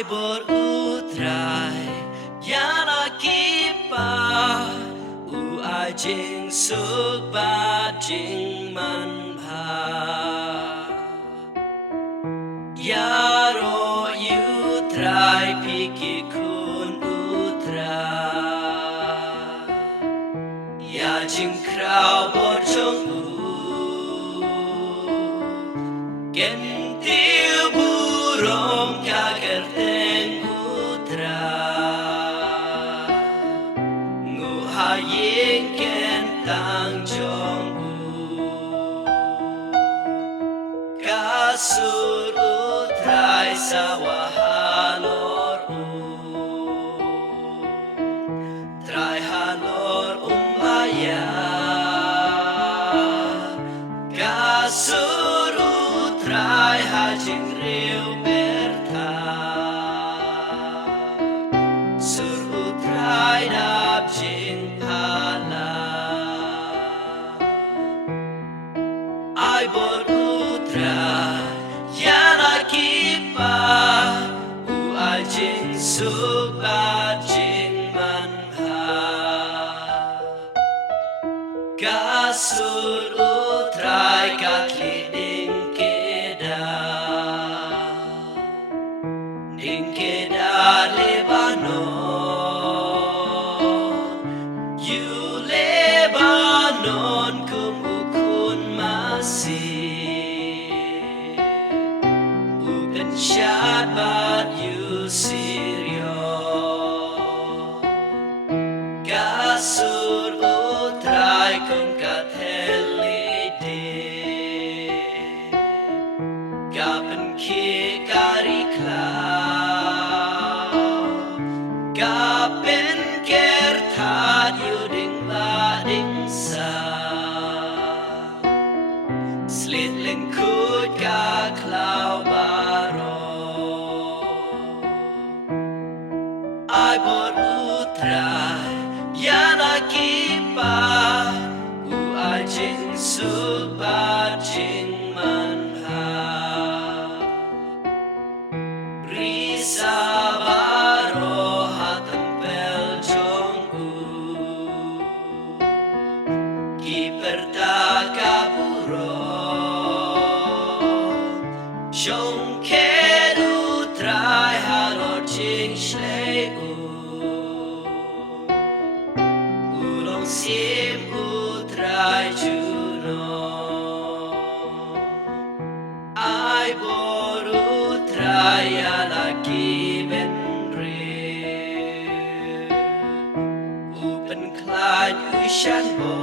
Ai berutrai yana kipa u ai jing suk ba jing man pha yaro utrai piki kun utrai ya jing krau bo chung u gen tiu burong kager teng utrai ngu haying ken tang jong u kasur utrai sawahanor u trai hanor umbaya kasur utrai hajing riu berta sur utrai dap jing pala ai bor utrai yana kipa u ai jing suk ba jing man pha kasur utrai katli ding keda Lebanon you Lebanon kum ukun masih ukan syabat you Syria kasur utrai kum kathelide gapen ki karikla gapen kertat yuding lading sa slit lengkut ka klau baro ai bor utrai yana kipa u ai jing suk ba jing man pha risa baro hatempel jong u kiperta kaburo shong kedu trai hanor jing shlei ulong sim utrai juno ai bor utrai alaki benre upen klan ushan bo